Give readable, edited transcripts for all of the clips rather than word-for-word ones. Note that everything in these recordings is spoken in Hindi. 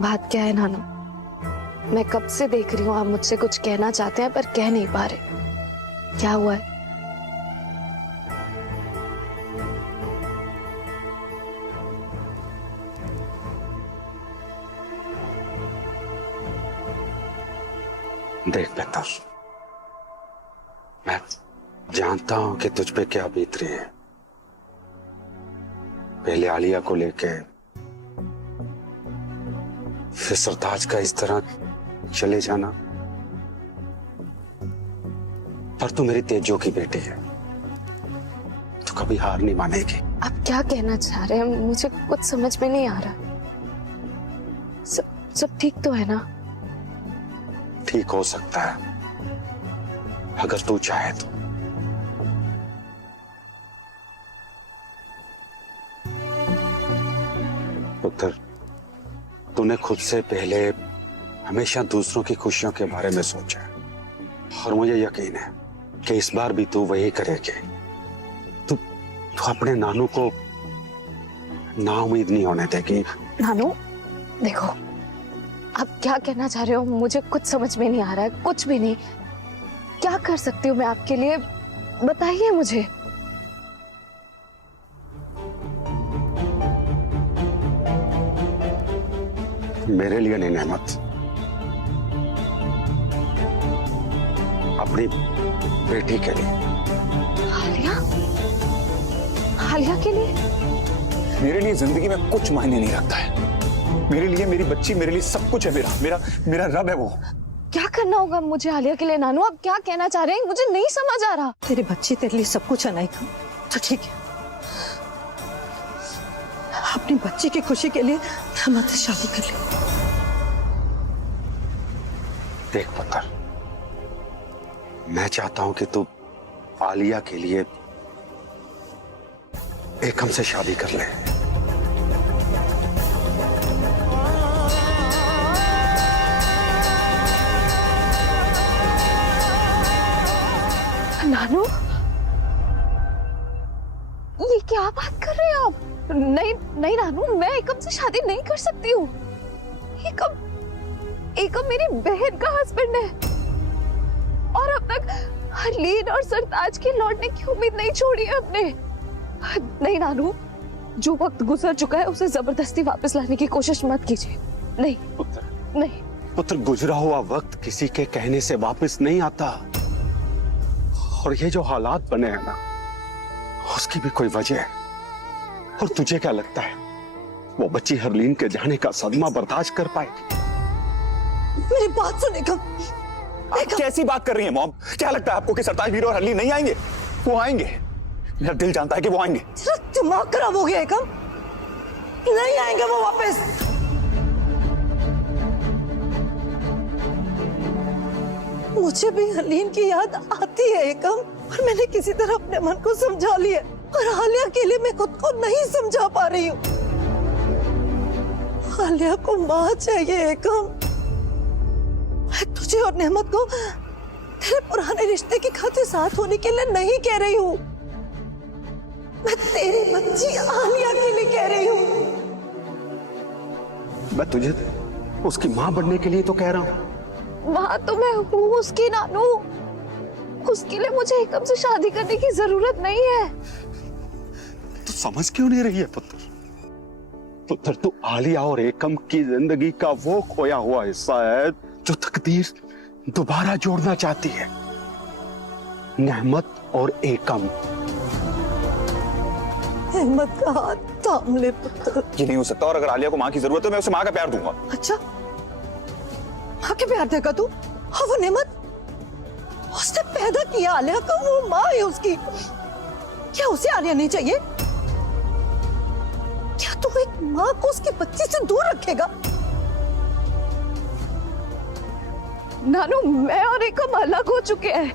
बात क्या है नानू? मैं कब से देख रही हूँ आप मुझसे कुछ कहना चाहते हैं पर कह नहीं पा रहे। क्या हुआ है? देख बेटा, मैं जानता हूं कि तुझ पे क्या बीत रही है। पहले आलिया को लेके, फिर सरताज का इस तरह चले जाना। पर तू मेरी तेजो की बेटी है, तू कभी हार नहीं मानेगी। आप क्या कहना चाह रहे हैं? मुझे कुछ समझ में नहीं आ रहा। सब ठीक तो है ना? ठीक हो सकता है अगर तू चाहे तो। पुत्र, तूने खुद से पहले हमेशा दूसरों की खुशियों के बारे में सोचा और मुझे यकीन है कि इस बार भी तू वही करेगी। तू अपने नानू को नाउम्मीद नहीं होने देगी। नानू देखो, आप क्या कहना चाह रहे हो? मुझे कुछ समझ में नहीं आ रहा है, कुछ भी नहीं। क्या कर सकती हूँ मैं आपके लिए, बताइए मुझे। मेरे लिए नहीं नेमत, अपनी बेटी के लिए। आलिया? आलिया के लिए? मेरे लिए जिंदगी में कुछ मायने नहीं रखता है। मेरे लिए मेरी बच्ची, मेरे लिए सब कुछ है। मेरा रब है वो। क्या करना होगा मुझे आलिया के लिए? नानू आप क्या कहना चाह रहे हैं? मुझे नहीं समझ आ रहा। तेरी बच्ची तेरे लिए सब कुछ है ना? तो ठीक है, अपनी बच्ची की खुशी के लिए हमसे शादी कर ले। देख पुत्र, मैं चाहता हूं कि तू आलिया के लिए एकम से शादी कर ले। नानू, ये क्या बात कर रहे हैं आप? नहीं नहीं नानू, मैं एकम से शादी नहीं कर सकती हूँ। एकम मेरी बहन का हस्बैंड है और अब तक हरलीन और सरताज के लौटने की उम्मीद नहीं छोड़ी है अपने। नहीं नानू, जो वक्त गुजर चुका है उसे जबरदस्ती वापस लाने की कोशिश मत कीजिए। नहीं पुत्र, नहीं। पुत्र, गुजरा हुआ वक्त किसी के कहने से वापस नहीं आता और ये जो हालात बने हैं ना, उसकी भी कोई वजह है। और तुझे क्या लगता है वो बच्ची हरलीन के जाने का सदमा बर्दाश्त कर पाएगी? मेरी बात सुन एकम। आप कैसी बात कर रही हैं मॉम? क्या लगता है आपको कि सरताज वीर और हरलीन नहीं आएंगे? वो आएंगे, मेरा दिल जानता है कि वो आएंगे। तेरा दिमाग खराब हो गया एकम, नहीं आएंगे वो वापस। मुझे भी हरलीन की याद आती है एकम, और मैंने किसी तरह अपने मन को समझा लिया, और आलिया के लिए मैं खुद को नहीं समझा पा रही हूँ। आलिया को माँ चाहिए एकम। मैं तुझे और नेमत को तेरे पुराने रिश्ते की खातिर साथ होने के लिए नहीं कह रही हूँ, मैं तेरी बच्ची आलिया के लिए कह रही हूँ। मैं तुझे उसकी माँ बनने के लिए तो कह रहा हूँ। माँ तो मैं हूँ उसकी नानू, उसके लिए मुझे एकम से शादी करने की जरूरत नहीं है। तू समझ क्यों नहीं रही है पुत्र? पुत्र, तू आलिया और एकम की जिंदगी का वो खोया हुआ हिस्सा है जो तकदीर दोबारा जोड़ना चाहती है। नेमत और एकम। नेमत का हाथ थाम ले पुत्र। ये नहीं हो सकता, और अगर आलिया को माँ की जरूरत है मैं उसे माँ का प्यार दूंगा। अच्छा, माँ के प्यार देगा तू? हाँ, वो नेमत, उसने पैदा किया आलिया को, वो माँ है उसकी। क्या उसे आलिया नहीं चाहिए? क्या तू एक माँ को उसकी बच्ची से दूर रखेगा? नानू, मैं और एकम अलग हो चुके हैं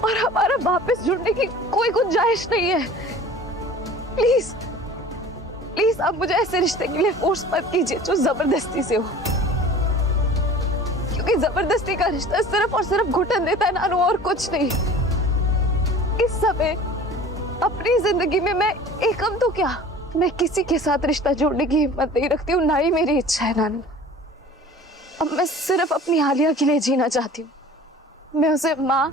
और हमारा वापस जुड़ने की कोई गुंजाइश नहीं है। प्लीज प्लीज आप मुझे ऐसे रिश्ते के लिए फोर्स मत कीजिए जो जबरदस्ती से हो, क्योंकि जबरदस्ती का रिश्ता सिर्फ और सिर्फ घुटन देता है नानू, और कुछ नहीं। इस समय अपनी जिंदगी में मैं एकम तो क्या, मैं किसी के साथ रिश्ता जोड़ने की हिम्मत नहीं रखती हूँ, ना ही मेरी इच्छा है नानू। अब मैं सिर्फ अपनी आलिया के लिए जीना चाहती हूँ। मैं उसे माँ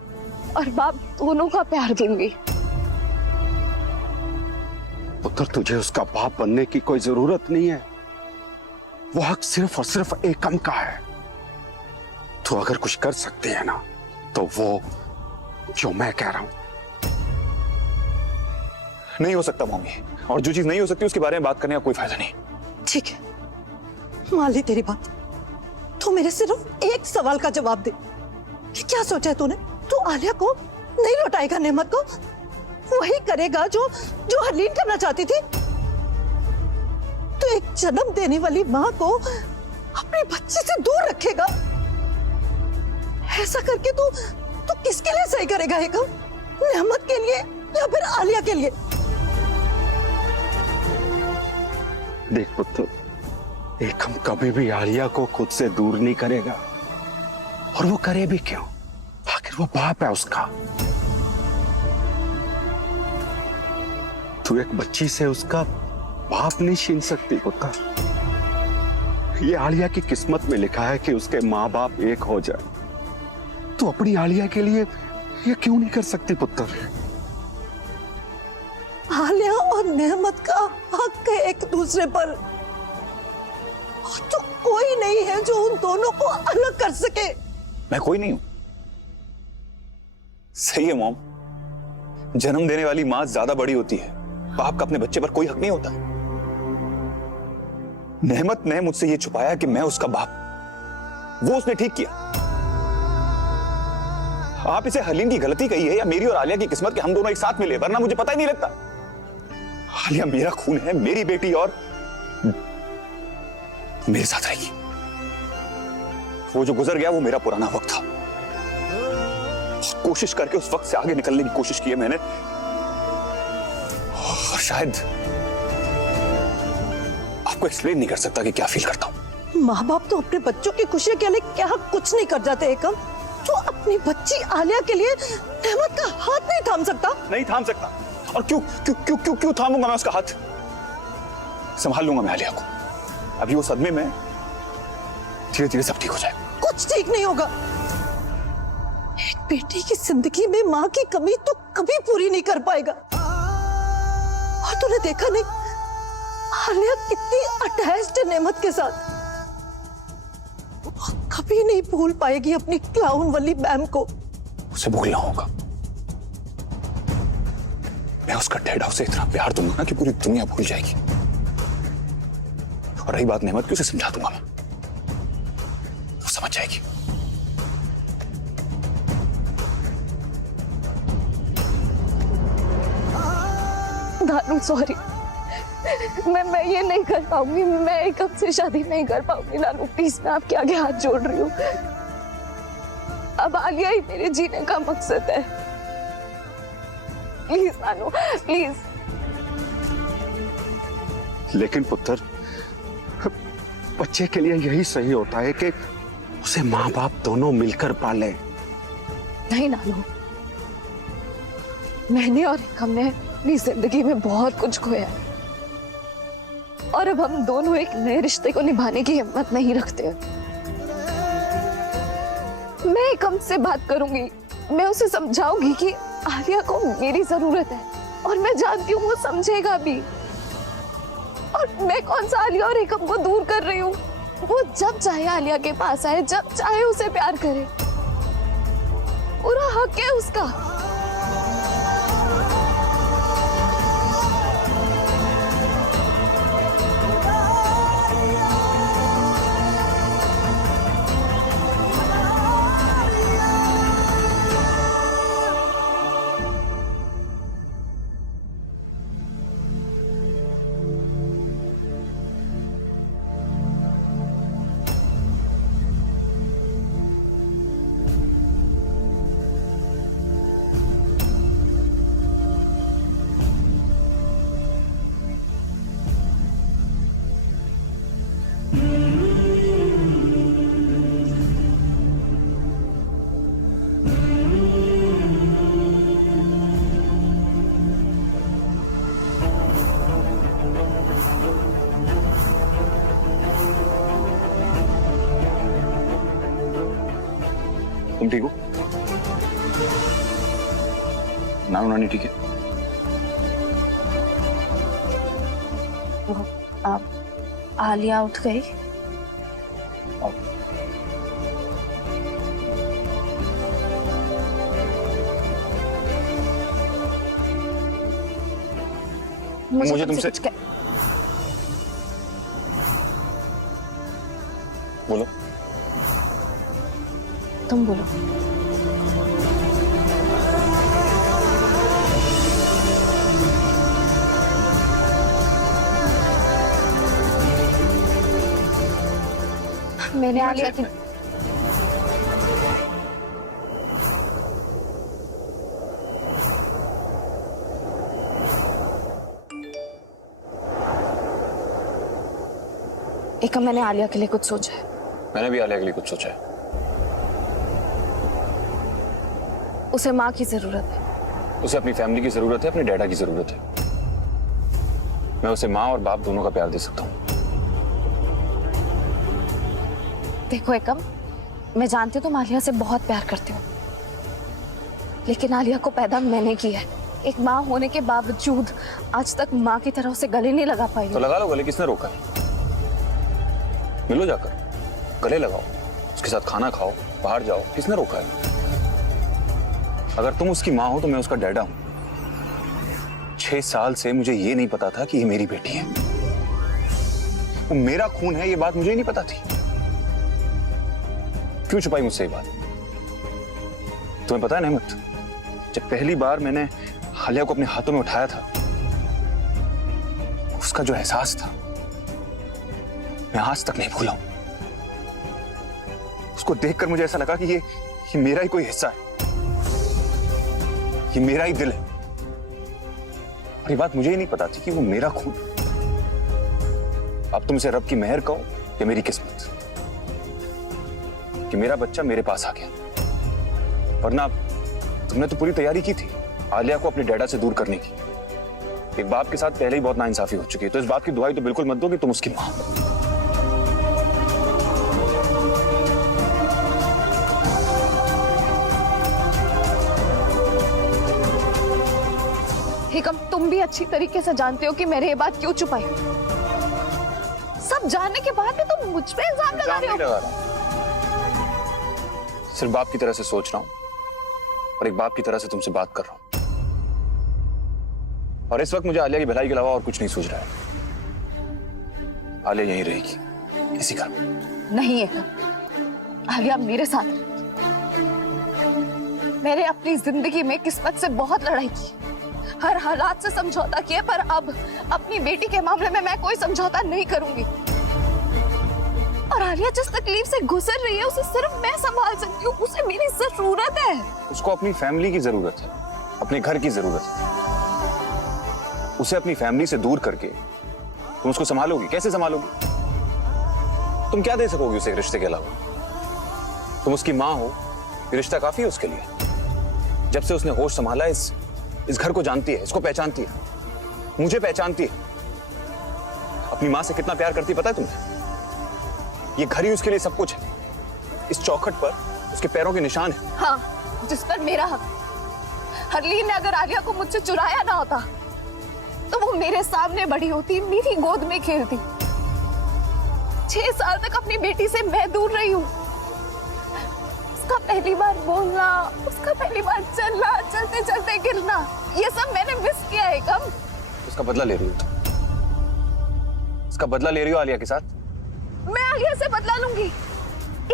और बाप दोनों का प्यार दूंगी। पुत्र, तुझे उसका बाप बनने की कोई जरूरत नहीं है। वो हक सिर्फ और सिर्फ एकम का है। तू अगर कुछ कर सकती है ना, तो वो जो मैं कह रहा हूं। नहीं हो सकता मम्मी, और जो चीज नहीं हो सकती उसके बारे में बात करने का कोई फायदा नहीं। ठीक है, मान ली तेरी बात। तू मेरे सिर्फ एक सवाल का जवाब दे कि क्या सोचा है तूने? तू आलिया को नहीं लौटाएगा, नेमत को वही करेगा जो जो हरलीन करना चाहती थी। तू एक जन्म देने वाली माँ को अपने बच्चे से दूर रखेगा। ऐसा करके तू तू किसके लिए सही करेगा? एकम, नेमत के लिए या फिर आलिया के लिए? देख पुत्र, एकम कभी भी आलिया को खुद से दूर नहीं करेगा। और वो करे भी क्यों? आखिर वो बाप है उसका। तू एक बच्ची से उसका बाप नहीं छीन सकती पुत्र। ये आलिया की किस्मत में लिखा है कि उसके माँ बाप एक हो जाए। तू अपनी आलिया के लिए ये क्यों नहीं कर सकती पुत्र? आलिया और नेमत का हक है एक दूसरे पर, और तो कोई नहीं है जो उन दोनों को अलग कर सके। मैं कोई नहीं हूं। सही है मॉम, जन्म देने वाली मां ज्यादा बड़ी होती है। बाप का अपने बच्चे पर कोई हक नहीं होता। नेमत ने मुझसे यह छुपाया कि मैं उसका बाप, वो उसने ठीक किया। आप इसे हरलीन की गलती कही है या मेरी और आलिया की किस्मत के हम दोनों एक साथ मिले, वरना मुझे पता ही नहीं लगता। आलिया मेरा खून है, मेरी बेटी, और मेरे साथ रहेगी। वो जो गुजर गया वो मेरा पुराना वक्त था। कोशिश करके उस वक्त से आगे निकलने की कोशिश की है मैंने, और शायद आपको एक्सप्लेन नहीं कर सकता कि क्या फील करता हूं। माँ बाप तो अपने बच्चों की खुशी के लिए क्या कुछ नहीं कर जाते। एकम, तो अपनी बच्ची आलिया के लिए नेमत का हाथ नहीं थाम सकता? नहीं थाम सकता। और क्यों क्यों क्यों क्यों क्यों थामूंगा मैं उसका हाथ? संभाल लूंगा मैं आलिया को। अभी वो सदमे में, धीरे धीरे सब ठीक हो जाएगा। कुछ ठीक नहीं होगा। एक बेटी की जिंदगी में माँ की कमी तो कभी पूरी नहीं कर पाएगा। और तूने देखा नहीं आलिया कितनी अटैच्ड है नेमत के साथ। वो कभी नहीं भूल पाएगी अपनी क्लाउन वाली मैम को। उसे भूलना होगा। मैं उसका डैडा उसे इतना प्यार दूंगा ना कि पूरी दुनिया भूल जाएगी। और रही बात नेमत की, उसे समझा दूंगा मैं, वो समझ जाएगी। नानू सॉरी, मैं ये नहीं कर पाऊंगी। मैं एकम से शादी नहीं कर पाऊंगी। नानू प्लीज, मैं आपके आगे हाथ जोड़ रही हूँ। अब आलिया ही मेरे जीने का मकसद है। Please Nanu, please. लेकिन पुत्र, बच्चे के लिए यही सही होता है कि उसे माँ बाप दोनों मिलकर पाले। नहीं नानू, मैंने और एकम ने अपनी जिंदगी में बहुत कुछ खोया है, और अब हम दोनों एक नए रिश्ते को निभाने की हिम्मत नहीं रखते। मैं एकम से बात करूंगी, मैं उसे समझाऊंगी कि आलिया को मेरी जरूरत है, और मैं जानती हूँ वो समझेगा भी। और मैं कौन सा आलिया और एकम को दूर कर रही हूँ? वो जब चाहे आलिया के पास आए, जब चाहे उसे प्यार करे, पूरा हक है उसका। तुम ठीक हो? नानू नानी ठीक है? वो आलिया उठ गई। मुझे तुमसे बोलो। तुम बोलो। मैंने आलिया की एकम, मैंने आलिया के लिए कुछ सोचा है। मैंने भी आलिया के लिए कुछ सोचा है। उसे माँ की जरूरत है। उसे अपनी फैमिली की जरूरत है, अपने डैडा की जरूरत है। मैं उसे माँ और बाप दोनों का प्यार दे सकता हूँ। देखो एकम, मैं जानती हूँ तुम आलिया से बहुत प्यार करते हो, लेकिन आलिया को पैदा मैंने किया है। एक माँ होने के बावजूद आज तक माँ की तरह उसे गले नहीं लगा पाई। तो लगा लो गले, किसने रोका है? मिलो जाकर, गले लगाओ, उसके साथ खाना खाओ, बाहर जाओ, किसने रोका है? अगर तुम उसकी माँ हो तो मैं उसका डैडा हूं। 6 साल से मुझे ये नहीं पता था कि ये मेरी बेटी है। वो मेरा खून है, ये बात मुझे ही नहीं पता थी। क्यों छुपाई मुझसे ये बात? तुम्हें पता है नेमत, जब पहली बार मैंने आलिया को अपने हाथों में उठाया था, उसका जो एहसास था मैं आज तक नहीं भूला हूं। उसको देखकर मुझे ऐसा लगा कि ये मेरा ही कोई हिस्सा है, ये मेरा ही दिल है। और ये बात मुझे ही नहीं पता थी कि वो मेरा खून। अब तुम इसे रब की मेहर कहो या मेरी किस्मत कि मेरा बच्चा मेरे पास आ गया। वरना तुमने तो पूरी तैयारी की थी आलिया को अपने डैडा से दूर करने की। एक बाप के साथ पहले ही बहुत नाइंसाफी हो चुकी है, तो इस बात की दुआई तो बिल्कुल मत दो कि तुम उसकी मां हो। एकम, तुम भी अच्छी तरीके से जानते हो कि मैंने ये बात क्यों छुपाई। सब जानने के बाद भी तुम मुझ पे इल्जाम लगा रहे हो। लगा रहा हूं। सिर्फ बाप की तरह से सोच रहा हूं और एक बाप की तरह से तुमसे बात कर रहा हूं। और इस वक्त मुझे आलिया की भलाई के अलावा और कुछ नहीं सूझ रहा है। आलिया यहीं रहेगी, इसी घर में। नहीं एकम, आलिया मेरे साथ रहेगी। मैंने अपनी जिंदगी में किस्मत से बहुत लड़ाई की, हर हालात से समझौता किया, पर अब अपनी बेटी के मामले में मैं कोई समझौता नहीं करूंगी। और आलिया जिस तकलीफ से गुजर रही है उसे सिर्फ मैं संभाल सकती हूँ। उसे मेरी जरूरत है। उसको अपनी फैमिली की जरूरत है, अपने घर की जरूरत है। उसे अपनी फैमिली से दूर करके तुम उसको संभालोगी? कैसे संभालोगी? तुम क्या दे सकोगी उसे रिश्ते के अलावा? तुम उसकी माँ हो, ये रिश्ता काफी है उसके लिए। जब से उसने होश संभाला इस घर को जानती है, इसको पहचानती है, मुझे पहचानती है। अपनी माँ से कितना प्यार करती है पता है तुम्हें? ये घर ही उसके लिए सब कुछ है। इस चौखट पर उसके पैरों के निशान है। हाँ, जिस पर मेरा हक। हरलीन ने अगर आलिया को मुझसे चुराया ना होता तो वो मेरे सामने बड़ी होती, मेरी गोद में खेलती। 6 साल तक अपनी बेटी से मैं दूर रही हूँ। उसका पहली बार बोलना, उसका पहली बार चलना, चलते चलते गिरना, ये सब मैंने मिस किया है। कम उसका बदला ले रही हो तुम? उसका बदला ले रही हो आलिया के साथ? मैं आलिया से बदला लूंगी?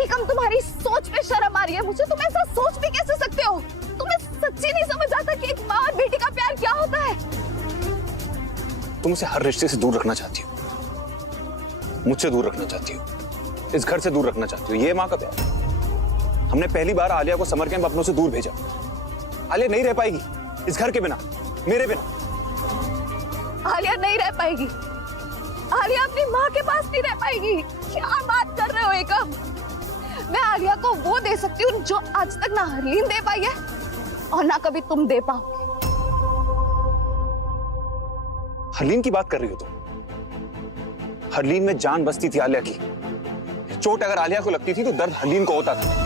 एकम, तुम्हारी सोच पे शर्म आ रही है मुझे। तुम ऐसा सोच भी कैसे सकते हो? तुम्हें सच्ची नहीं समझ आता कि एक माँ और बेटी का प्यार क्या होता है? तुम उसे हर रिश्ते से दूर रखना चाहती हो, मुझसे दूर रखना चाहती हो, इस घर से दूर रखना चाहती हो। ये माँ का प्यार। हमने पहली बार आलिया को समर कैंप अपनों से दूर भेजा। आलिया नहीं रह पाएगी इस घर के बिना, मेरे बिना। आलिया नहीं रह पाएगी। आलिया अपनी माँ के पास नहीं रह पाएगी। क्या बात कर रहे हो एकम? मैं आलिया को वो दे सकती हूँ जो आज तक ना हरलीन दे पाई है और ना कभी तुम दे पाओ। हरलीन की बात कर रही हो तुम? हरलीन में जान बसती थी आलिया की। चोट अगर आलिया को लगती थी तो दर्द हरलीन को होता था।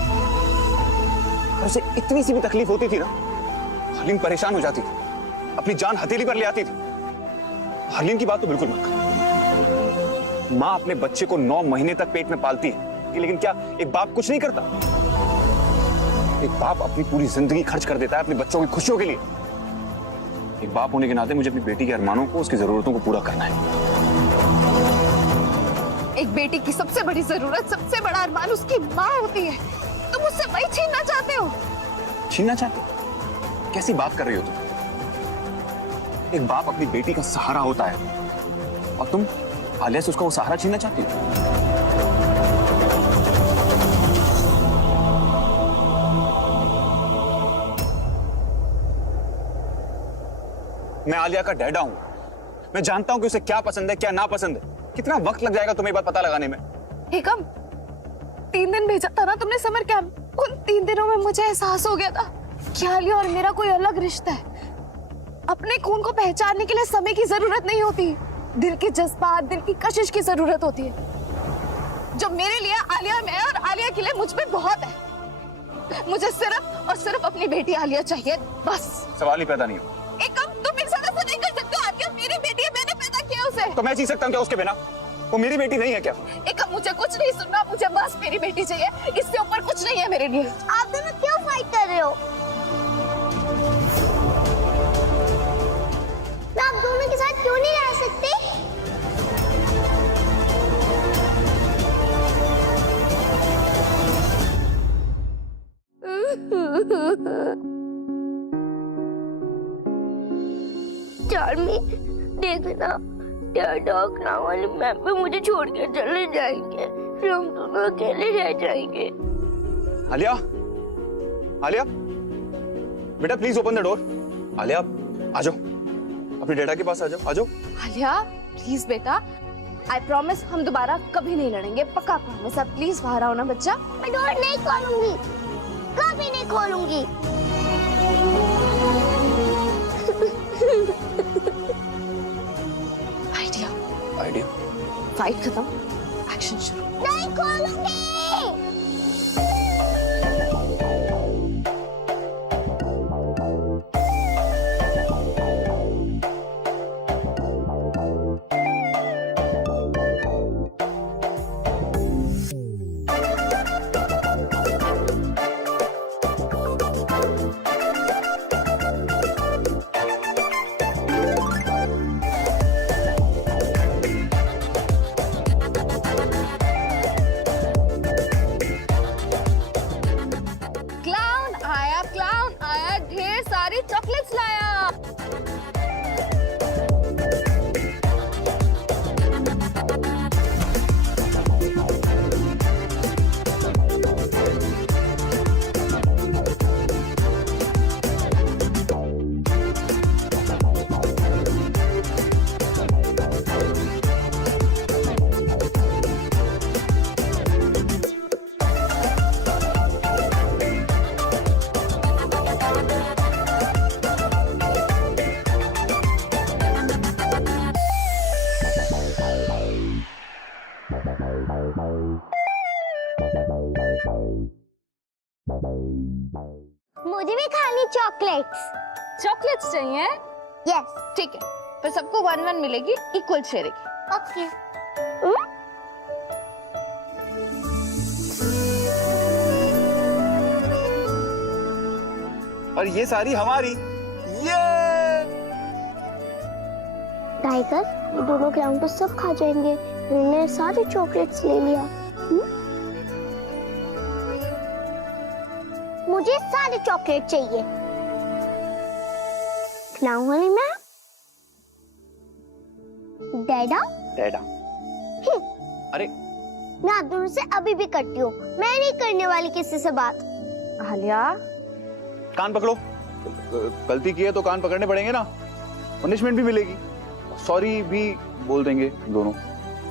और उसे इतनी सी भी तकलीफ होती थी ना, हरलीन परेशान हो जाती थी, अपनी जान हथेली पर ले आती थी। हरलीन की बात तो बिल्कुल मत कर। माँ अपने बच्चे को 9 महीने तक पेट में पालती है, लेकिन क्या एक बाप कुछ नहीं करता? एक बाप अपनी पूरी जिंदगी खर्च कर देता है अपने बच्चों की खुशियों के लिए। एक बाप होने के नाते मुझे अपनी बेटी के अरमानों को, उसकी जरूरतों को पूरा करना है। एक बेटी की सबसे बड़ी जरूरत, सबसे बड़ा अरमान उसकी माँ होती है। तुम उससे वही छीनना चाहते हो? छीनना चाहते हो? कैसी बात कर रही हो तुम? एक बाप अपनी बेटी का सहारा होता है और तुम आलिया से उसका वो सहारा छीनना चाहती हो? मैं आलिया का डैडा हूं। मैं जानता हूं कि उसे क्या पसंद है, क्या ना पसंद है। कितना वक्त लग जाएगा तुम्हें बात पता लगाने में? एकम, 3 दिन भेजा था ना तुमने समर कैंप। उन 3 दिनों में मुझे एहसास हो गया था कि आलिया और मेरा कोई अलग रिश्ता है। अपने खून को पहचानने के लिए समय की जरूरत नहीं होती, दिल के जज्बात, दिल की कशिश की जरूरत होती है। जो मेरे लिए आलिया में है और आलिया के लिए मुझ पे बहुत है। मुझे सिर्फ और सिर्फ अपनी बेटी आलिया चाहिए, बस। सवाल ही पैदा नहीं हो। एकम, तुम मेरे साथ ऐसा नहीं कर सकते हो। आलिया मेरी बेटी है, मैंने पैदा किया उसे। तो मैं जी सकता हूं क्या उसके बिना? वो मेरी बेटी नहीं है क्या? एकम, मुझे कुछ नहीं सुनना, मुझे बस मेरी बेटी चाहिए। इससे ऊपर कुछ नहीं है मेरे लिए। आप दोनों क्यों फाइट कर रहे हो? मैं आप दोनों के साथ क्यों नहीं रह सकती? चार्मी, देखना, डैड और वाली मैम पे मुझे छोड़ के चले जाएंगे, फिर हम दोनों अकेले रह जाएंगे। आलिया, आलिया, बेटा please open the door. Aliya, आ जाओ, अपने डैडा के पास आ जाओ, आ जाओ। आलिया, प्लीज बेटा, आई प्रॉमिस हम दोबारा कभी नहीं लड़ेंगे, पक्का प्रॉमिस। आप प्लीज बाहर आओ ना बच्चा। मैं डोर नहीं खोलूंगी, कभी नहीं खोलूंगी। Idea, idea? फाइट खत्म, एक्शन शुरू। नहीं खोलूंगी। क्लाउन आया, ढेर सारी चॉकलेट्स लाया। मुझे भी खानी चॉकलेट्स। चॉकलेट्स चाहिए? यस। ठीक है, पर सबको 1-1 मिलेगी, इक्वल शेयरिंग। ओके। और ये सारी हमारी। ये टाइगर, ये दोनों क्लाउन तो सब खा जाएंगे। मैंने सारे चॉकलेट्स ले लिया। मुझे सारे चॉकलेट चाहिए। क्लाउन वाली मैम, डैडा, डैडा। अरे मैं आप दोनों से अभी भी करती हूँ। मैं नहीं करने वाली किसी से बात। आलिया, कान पकड़ो। गलती की है तो कान पकड़ने पड़ेंगे ना, पनिशमेंट भी मिलेगी। सॉरी भी बोल देंगे दोनों।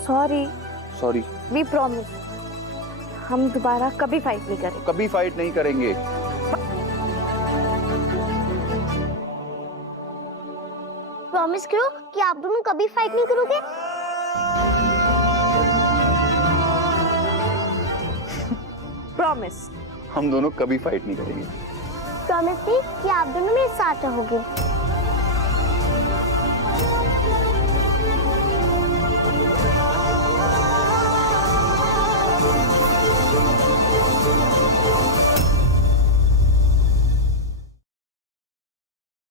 Sorry, sorry. वी प्रॉमिस हम दोबारा कभी फाइट नहीं करेंगे। कभी फाइट नहीं करेंगे। प्रॉमिस करो कि आप दोनों कभी फाइट नहीं करोगे। प्रॉमिस। हम दोनों कभी फाइट नहीं करेंगे। प्रॉमिस मी कि आप दोनों मेरे साथ रहोगे।